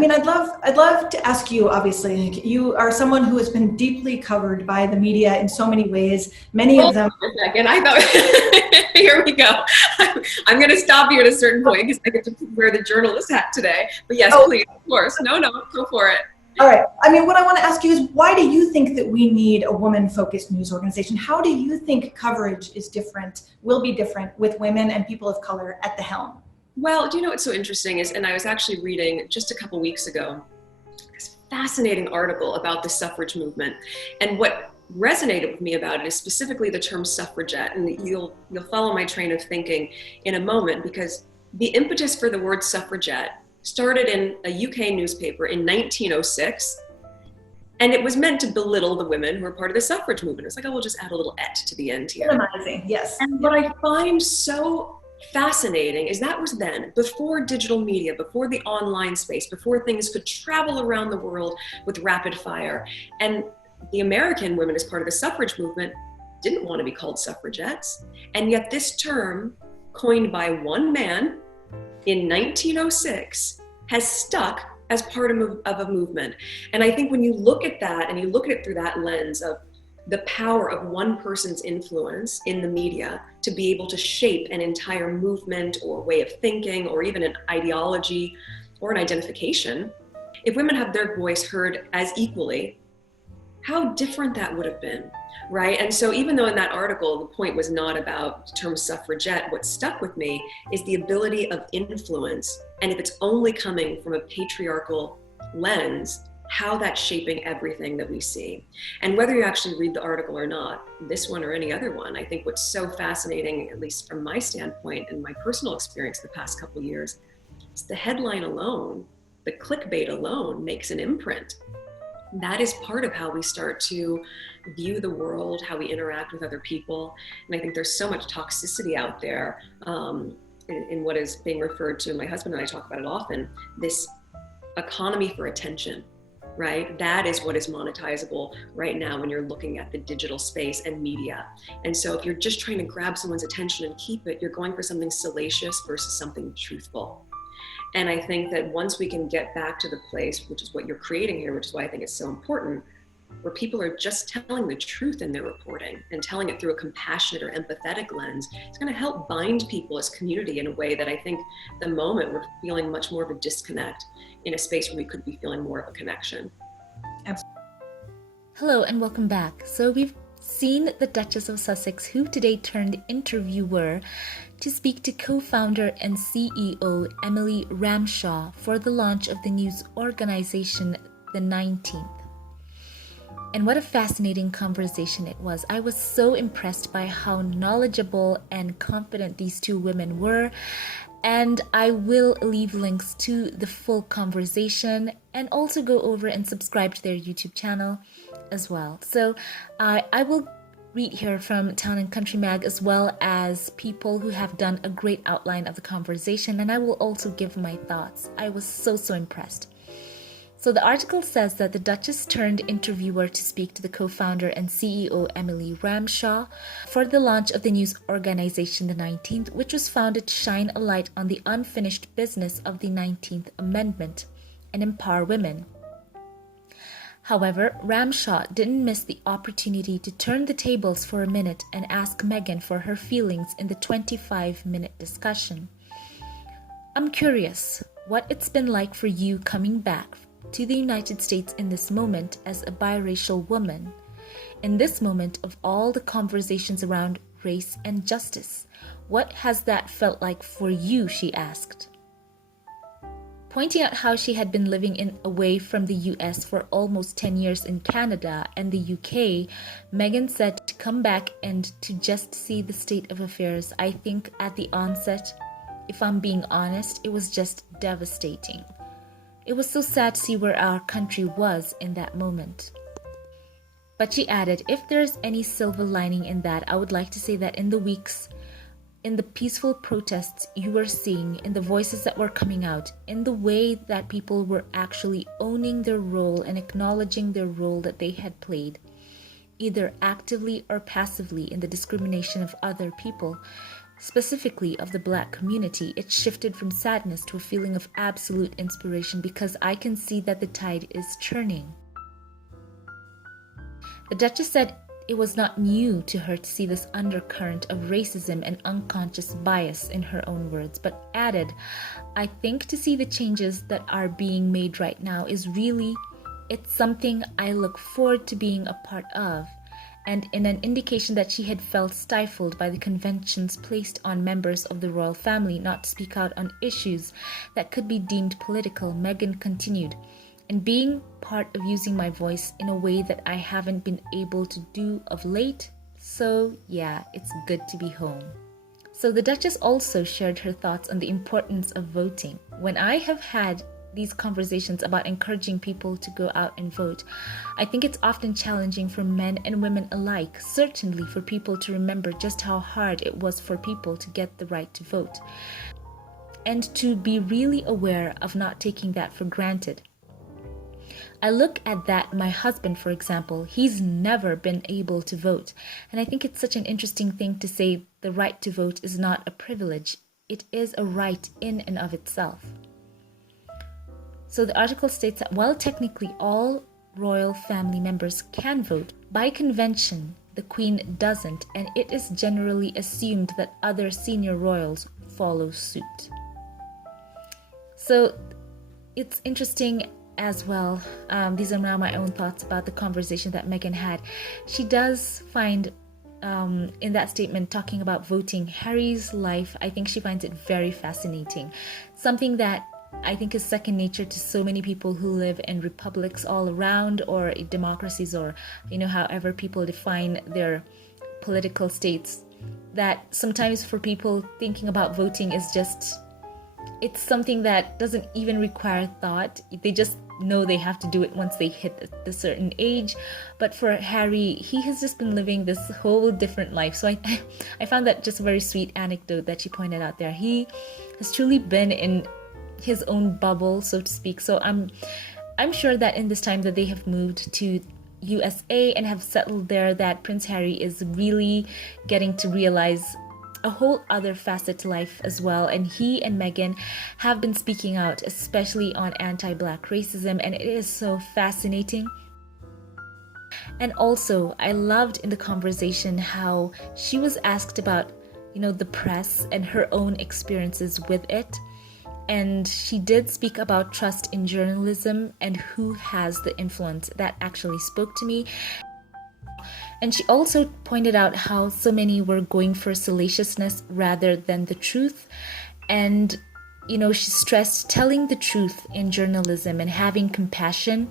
mean, I'd love to ask you, obviously, you are someone who has been deeply covered by the media in so many ways, many of them. Hold on a second. I thought, here we go. I'm going to stop you at a certain point because I get to wear the journalist hat today. But yes, please, of course. No, go for it. All right. I mean, what I want to ask you is, why do you think that we need a woman-focused news organization? How do you think coverage is different, will be different with women and people of color at the helm? Well, do you know what's so interesting is, and I was actually reading just a couple weeks ago, this fascinating article about the suffrage movement. And what resonated with me about it is specifically the term suffragette. And you'll follow my train of thinking in a moment, because the impetus for the word suffragette started in a UK newspaper in 1906. And it was meant to belittle the women who were part of the suffrage movement. It's like, oh, we'll just add a little et to the end here. Minimizing, yes. And what I find so fascinating is that was then, before digital media, before the online space, before things could travel around the world with rapid fire. And the American women, as part of the suffrage movement, didn't want to be called suffragettes. And yet this term, coined by one man in 1906, has stuck as part of a movement. And I think when you look at that and you look at it through that lens of the power of one person's influence in the media to be able to shape an entire movement or way of thinking or even an ideology or an identification, if women have their voice heard as equally, how different that would have been, right? And so even though in that article, the point was not about the term suffragette, what stuck with me is the ability of influence. And if it's only coming from a patriarchal lens, how that's shaping everything that we see. And whether you actually read the article or not, this one or any other one, I think what's so fascinating, at least from my standpoint and my personal experience the past couple of years, is the headline alone, the clickbait alone makes an imprint. That is part of how we start to view the world, how we interact with other people. And I think there's so much toxicity out there in what is being referred to, my husband and I talk about it often, this economy for attention, right? That is what is monetizable right now when you're looking at the digital space and media. And so if you're just trying to grab someone's attention and keep it, you're going for something salacious versus something truthful. And I think that once we can get back to the place, which is what you're creating here, which is why I think it's so important, where people are just telling the truth in their reporting and telling it through a compassionate or empathetic lens, it's going to help bind people as community in a way that I think at the moment we're feeling much more of a disconnect in a space where we could be feeling more of a connection. Absolutely. Hello and welcome back. So we've seen the Duchess of Sussex, who today turned interviewer, to speak to co-founder and CEO Emily Ramshaw for the launch of the news organization, The 19th. And what a fascinating conversation it was. I was so impressed by how knowledgeable and confident these two women were. And I will leave links to the full conversation and also go over and subscribe to their YouTube channel as well. So I will read here from Town and Country Mag, as well as people who have done a great outline of the conversation, and I will also give my thoughts. I was so impressed. So the article says that the Duchess turned interviewer to speak to the co-founder and CEO Emily Ramshaw for the launch of the news organization The 19th, which was founded to shine a light on the unfinished business of the 19th Amendment and empower women. However, Ramshaw didn't miss the opportunity to turn the tables for a minute and ask Meghan for her feelings in the 25-minute discussion. I'm curious what it's been like for you coming back to the United States in this moment as a biracial woman, in this moment of all the conversations around race and justice. What has that felt like for you, she asked. Pointing out how she had been living away from the US for almost 10 years in Canada and the UK, Meghan said to come back and to just see the state of affairs. I think at the onset, if I'm being honest, it was just devastating. It was so sad to see where our country was in that moment. But she added, if there's any silver lining in that, I would like to say that in the weeks, in the peaceful protests you were seeing, in the voices that were coming out, in the way that people were actually owning their role and acknowledging their role that they had played, either actively or passively in the discrimination of other people, specifically of the Black community, it shifted from sadness to a feeling of absolute inspiration because I can see that the tide is turning. The Duchess said it was not new to her to see this undercurrent of racism and unconscious bias in her own words, but added, I think to see the changes that are being made right now is really, it's something I look forward to being a part of. And in an indication that she had felt stifled by the conventions placed on members of the royal family not to speak out on issues that could be deemed political, Meghan continued, and being part of using my voice in a way that I haven't been able to do of late. So yeah, it's good to be home. So the Duchess also shared her thoughts on the importance of voting. When I have had these conversations about encouraging people to go out and vote, I think it's often challenging for men and women alike, certainly for people to remember just how hard it was for people to get the right to vote, and to be really aware of not taking that for granted. I look at that, my husband, for example, he's never been able to vote. And I think it's such an interesting thing to say the right to vote is not a privilege. It is a right in and of itself. So the article states that while technically all royal family members can vote, by convention, the Queen doesn't, and it is generally assumed that other senior royals follow suit. So it's interesting as well. These are now my own thoughts about the conversation that Meghan had. She does find in that statement talking about voting, Harry's life, I think she finds it very fascinating. Something that I think is second nature to so many people who live in republics all around, or democracies, or however people define their political states, that sometimes for people thinking about voting is just, it's something that doesn't even require thought. They just know they have to do it once they hit a certain age. But for Harry, he has just been living this whole different life. So I found that just a very sweet anecdote that she pointed out there. He has truly been in his own bubble, so to speak. So I'm sure that in this time that they have moved to USA and have settled there, that Prince Harry is really getting to realize a whole other facet to life as well. And he and Meghan have been speaking out, especially on anti-Black racism, and it is so fascinating. And also, I loved in the conversation how she was asked about, the press and her own experiences with it. And she did speak about trust in journalism and who has the influence. That actually spoke to me. And she also pointed out how so many were going for salaciousness rather than the truth. And, she stressed telling the truth in journalism and having compassion.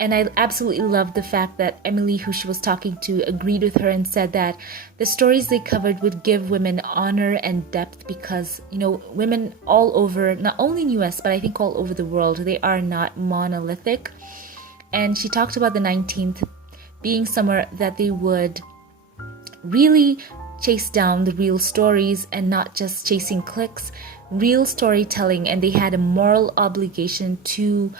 And I absolutely loved the fact that Emily, who she was talking to, agreed with her and said that the stories they covered would give women honor and depth because, women all over, not only in US, but I think all over the world, they are not monolithic. And she talked about the 19th being somewhere that they would really chase down the real stories and not just chasing clicks, real storytelling. And they had a moral obligation to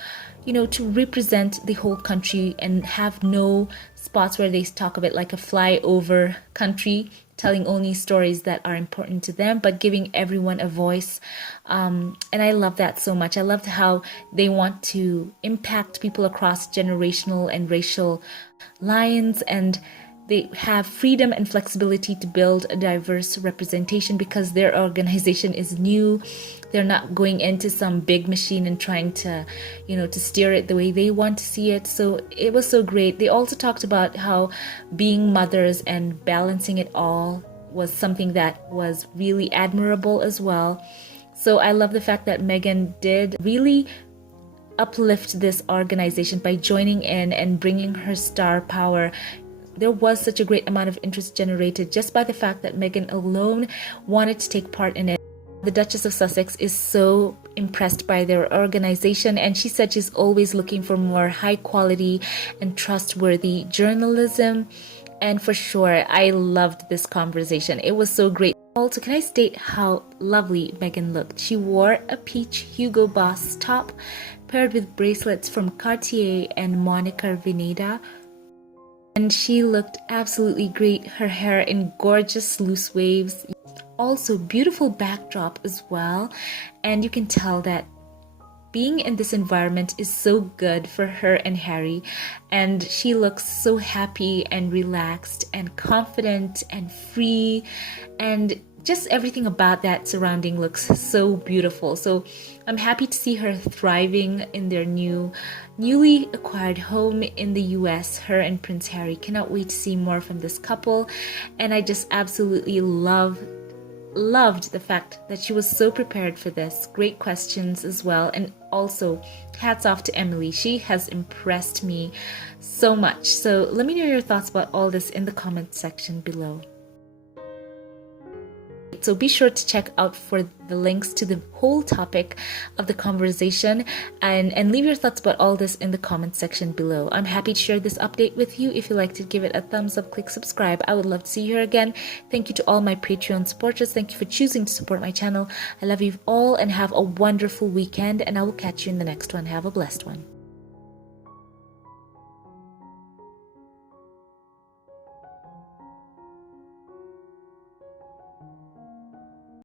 to represent the whole country and have no spots where they talk of it like a flyover country, telling only stories that are important to them, but giving everyone a voice. And I love that so much. I loved how they want to impact people across generational and racial lines, and they have freedom and flexibility to build a diverse representation because their organization is new. They're not going into some big machine and trying to, to steer it the way they want to see it. So it was so great. They also talked about how being mothers and balancing it all was something that was really admirable as well. So I love the fact that Meghan did really uplift this organization by joining in and bringing her star power. There was such a great amount of interest generated just by the fact that Meghan alone wanted to take part in it. The Duchess of Sussex is so impressed by their organization, and she said she's always looking for more high quality and trustworthy journalism. And for sure, I loved this conversation. It was so great. Also, can I state how lovely Meghan looked? She wore a peach Hugo Boss top paired with bracelets from Cartier and Monica Veneta. And she looked absolutely great. Her hair in gorgeous loose waves. also beautiful backdrop as well. And you can tell that being in this environment is so good for her and Harry, and she looks so happy and relaxed and confident and free, and just everything about that surrounding looks so beautiful. So I'm happy to see her thriving in their newly acquired home in the US. Her and Prince Harry. Cannot wait to see more from this couple, and I just absolutely loved the fact that she was so prepared for this. Great questions as well, and also hats off to Emily. She has impressed me so much. So let me know your thoughts about all this in the comment section below. So be sure to check out for the links to the whole topic of the conversation, and leave your thoughts about all this in the comment section below. I'm happy to share this update with you. If you liked it, give it a thumbs up, click subscribe. I would love to see you here again. Thank you to all my Patreon supporters. Thank you for choosing to support my channel. I love you all and have a wonderful weekend, and I will catch you in the next one. Have a blessed one.